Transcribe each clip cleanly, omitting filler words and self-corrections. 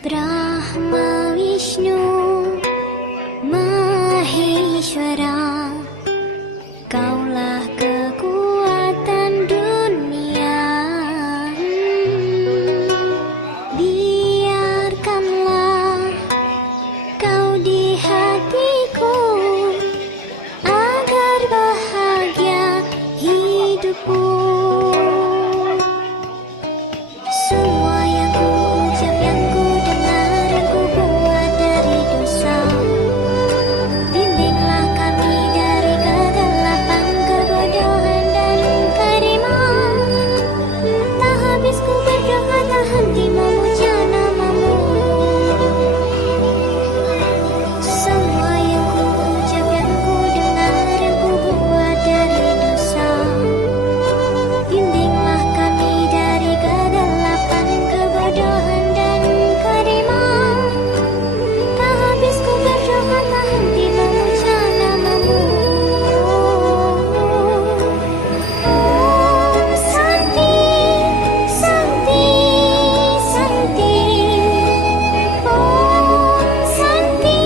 Brahma Vishnu Maheshwara, Kaulah kekuatan dunia. Biarkanlah Kau di hatiku, agar bahagia hidupku. Semua yang ku ucap, yang ku dengar, yang ku buat dari dosa, bimbinglah kami dari kegelapan, kebodohan dan keriman. Tak habis ku berdoa, tak henti memuja namamu. Semua yang ku ucap, yang ku dengar, yang ku buat dari dosa, bimbinglah kami dari kegelapan, kebodohan dan keriman. Tak habis ku berdoa, tak henti memuja namamu. Om Santi, Santi, Santi. Om Santi,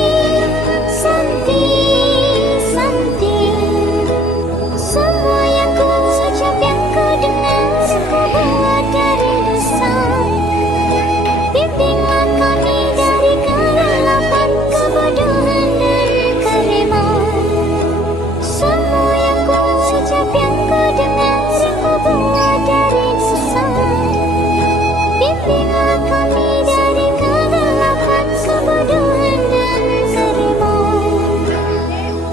Santi, Santi. Semua yang ku ucap, yang ku dengar, yang ku buat dari dosa, bimbinglah kami dari kegelapan, kebodohan dan keriman. Semua yang ku ucap, yang ku dengar, yang ku buat dari dosa, bimbinglah kami dari kegelapan, kebodohan dan keriman.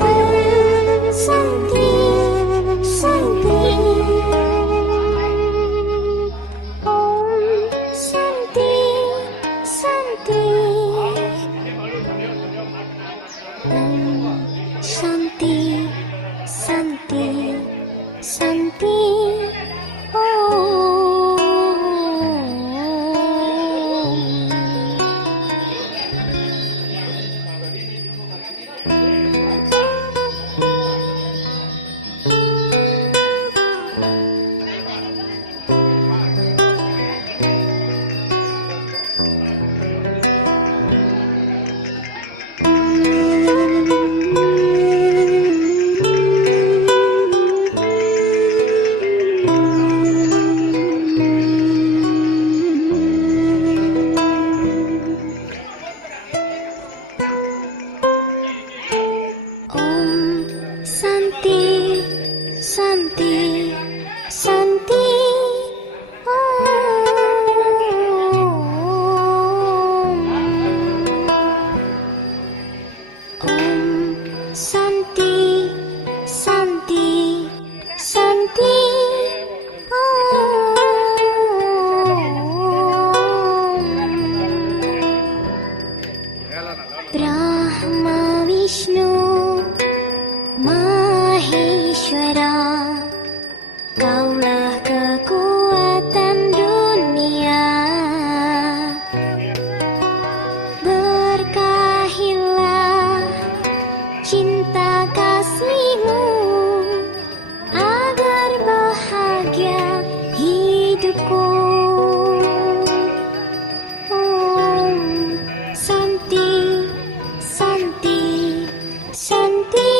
Om Santi, Santi. Om Santi, Santi. Om Santi, Santi, Santi. Om Santi, Santi, Santi. Om Santi, Santi, Santi. Brahma Vishnu Maheshwara, Kaulah kekuatan dunia. Berkahilah cinta kasih-Mu, agar bahagia hidupku. Om Santi, Santi, Santi.